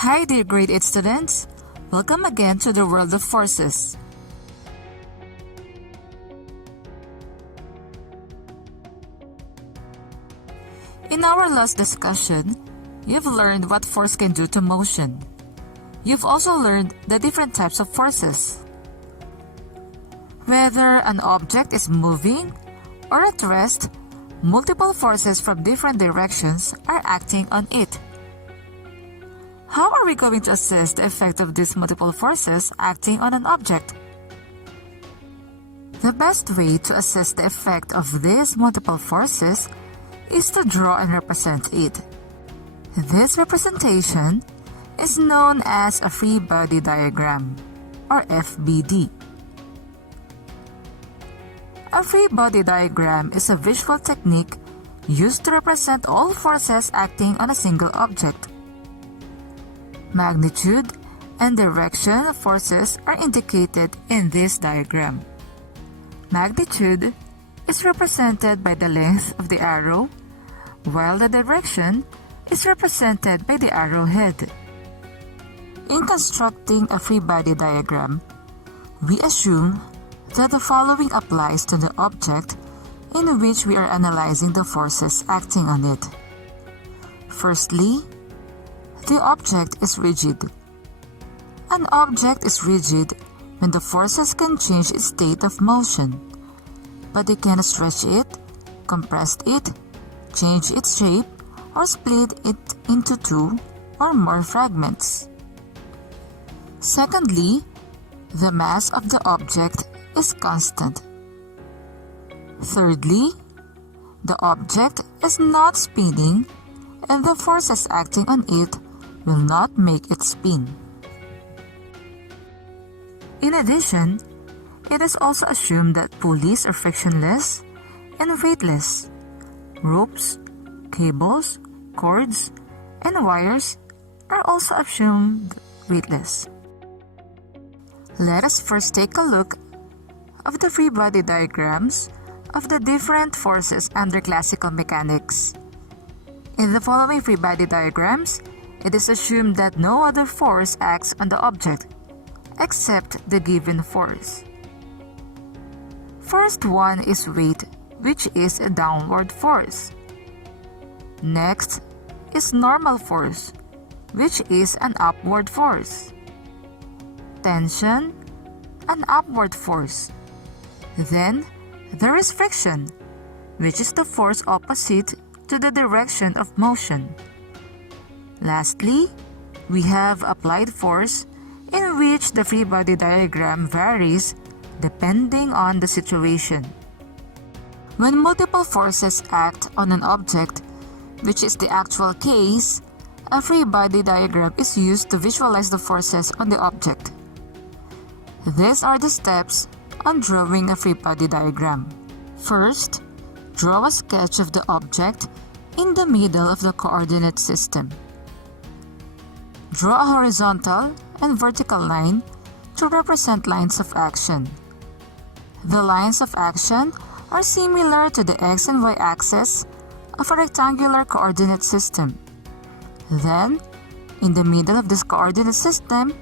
Hi dear grade 8 students! Welcome again to the world of forces. In our last discussion, you've learned what force can do to motion. You've also learned the different types of forces. Whether an object is moving or at rest, multiple forces from different directions are acting on it. How are we going to assess the effect of these multiple forces acting on an object? The best way to assess the effect of these multiple forces is to draw and represent it. This representation is known as a free body diagram, or FBD. A free body diagram is a visual technique used to represent all forces acting on a single object. Magnitude and direction of forces are indicated in this diagram. Magnitude is represented by the length of the arrow, while the direction is represented by the arrowhead. In constructing a free body diagram, we assume that the following applies to the object in which we are analyzing the forces acting on it. Firstly, the object is rigid. An object is rigid when the forces can change its state of motion, but they cannot stretch it, compress it, change its shape, or split it into two or more fragments. Secondly, the mass of the object is constant. Thirdly, the object is not spinning, and the forces acting on it will not make it spin. In addition, it is also assumed that pulleys are frictionless and weightless. Ropes, cables, cords, and wires are also assumed weightless. Let us first take a look of the free body diagrams of the different forces under classical mechanics. In the following free body diagrams, it is assumed that no other force acts on the object except the given force. First one is weight, which is a downward force. Next is normal force, which is an upward force. Tension, an upward force. Then there is friction, which is the force opposite to the direction of motion. Lastly, we have applied force, in which the free body diagram varies depending on the situation. When multiple forces act on an object, which is the actual case, a free body diagram is used to visualize the forces on the object. These are the steps on drawing a free body diagram. First, draw a sketch of the object in the middle of the coordinate system. Draw a horizontal and vertical line to represent lines of action. The lines of action are similar to the x and y axis of a rectangular coordinate system. Then, in the middle of this coordinate system,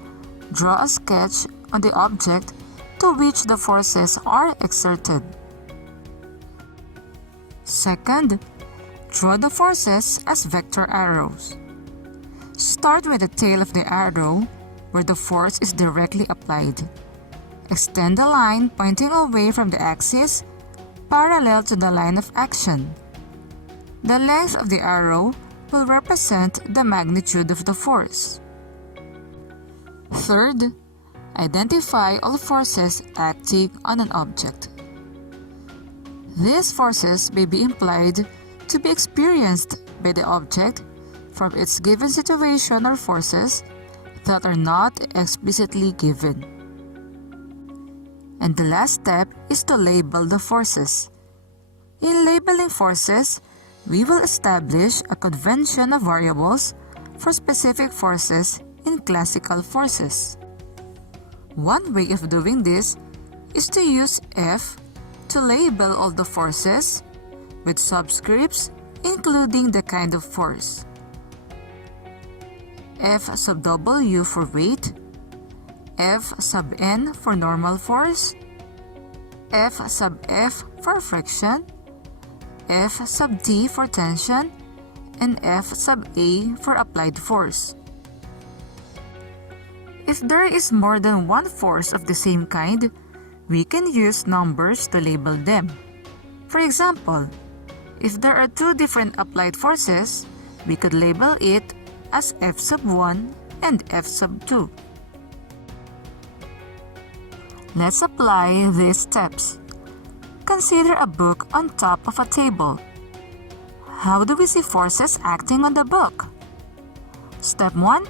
draw a sketch on the object to which the forces are exerted. Second, draw the forces as vector arrows. Start with the tail of the arrow where the force is directly applied. Extend the line pointing away from the axis parallel to the line of action. The length of the arrow will represent the magnitude of the force. Third, identify all forces acting on an object. These forces may be implied to be experienced by the object from its given situation or forces that are not explicitly given. And the last step is to label the forces. In labeling forces, we will establish a convention of variables for specific forces in classical forces. One way of doing this is to use F to label all the forces with subscripts including the kind of force. F sub W for weight, F sub N for normal force, F sub F for friction, F sub T for tension, and F sub A for applied force. If there is more than one force of the same kind, we can use numbers to label them. For example, if there are two different applied forces, we could label it as F sub 1 and F sub 2. Let's apply these steps. Consider a book on top of a table. How do we see forces acting on the book? Step 1.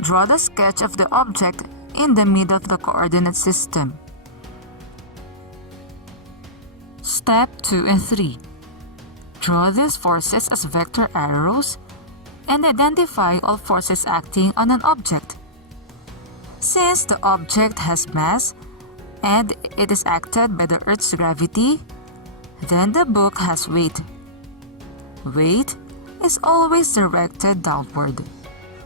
Draw the sketch of the object in the middle of the coordinate system. Step 2 and 3. Draw these forces as vector arrows and identify all forces acting on an object. Since the object has mass and it is acted by the Earth's gravity, then the book has weight. Weight is always directed downward,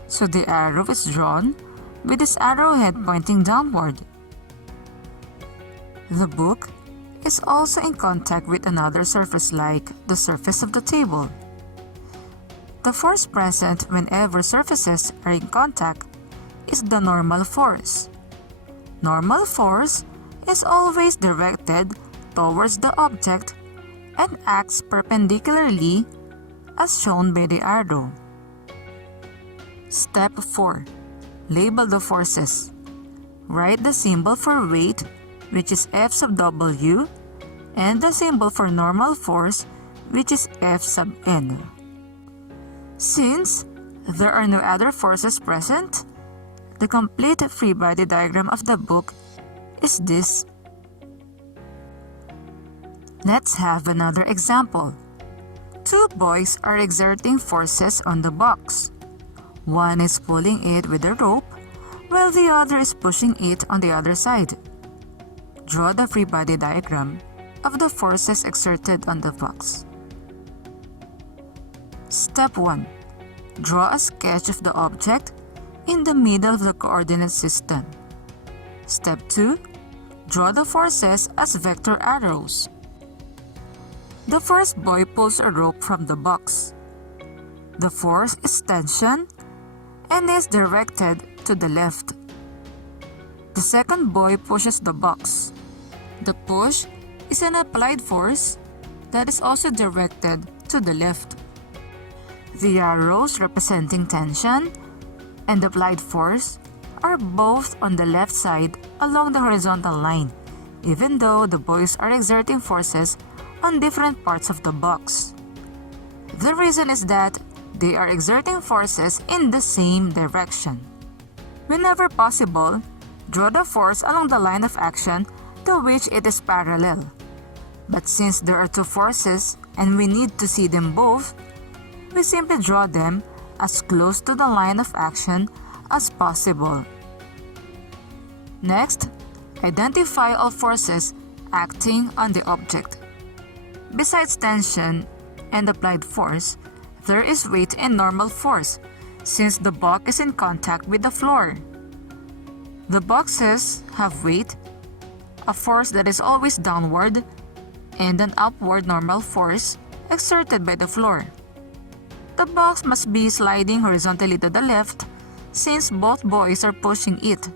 so the arrow is drawn with this arrowhead pointing downward. The book is also in contact with another surface like the surface of the table. The force present whenever surfaces are in contact is the normal force. Normal force is always directed towards the object and acts perpendicularly as shown by the arrow. Step 4. Label the forces. Write the symbol for weight, which is F sub W, and the symbol for normal force, which is F sub N. Since there are no other forces present, the complete free body diagram of the book is this. Let's have another example. Two boys are exerting forces on the box. One is pulling it with a rope, while the other is pushing it on the other side. Draw the free body diagram of the forces exerted on the box. Step 1. Draw a sketch of the object in the middle of the coordinate system. Step 2. Draw the forces as vector arrows. The first boy pulls a rope from the box. The force is tension and is directed to the left. The second boy pushes the box. The push is an applied force that is also directed to the left. The arrows representing tension and applied force are both on the left side along the horizontal line, even though the boys are exerting forces on different parts of the box. The reason is that they are exerting forces in the same direction. Whenever possible, draw the force along the line of action to which it is parallel. But since there are two forces and we need to see them both, we simply draw them as close to the line of action as possible. Next, identify all forces acting on the object. Besides tension and applied force, there is weight and normal force since the box is in contact with the floor. The boxes have weight, a force that is always downward, and an upward normal force exerted by the floor. The box must be sliding horizontally to the left since both boys are pushing it,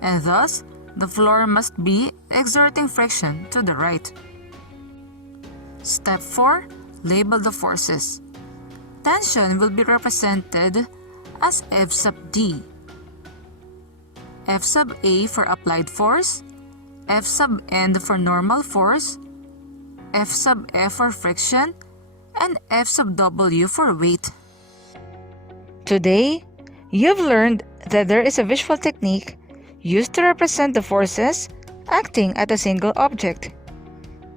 and thus the floor must be exerting friction to the right. Step 4. Label the forces. Tension will be represented as F sub D, F sub A for applied force, F sub N for normal force, F sub F for friction, and F sub W for weight. Today, you've learned that there is a visual technique used to represent the forces acting at a single object.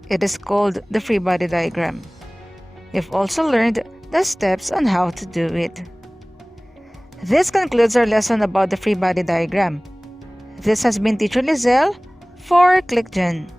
It is called the free body diagram. You've also learned the steps on how to do it. This concludes our lesson about the free body diagram. This has been Teacher Lizelle for ClickGen.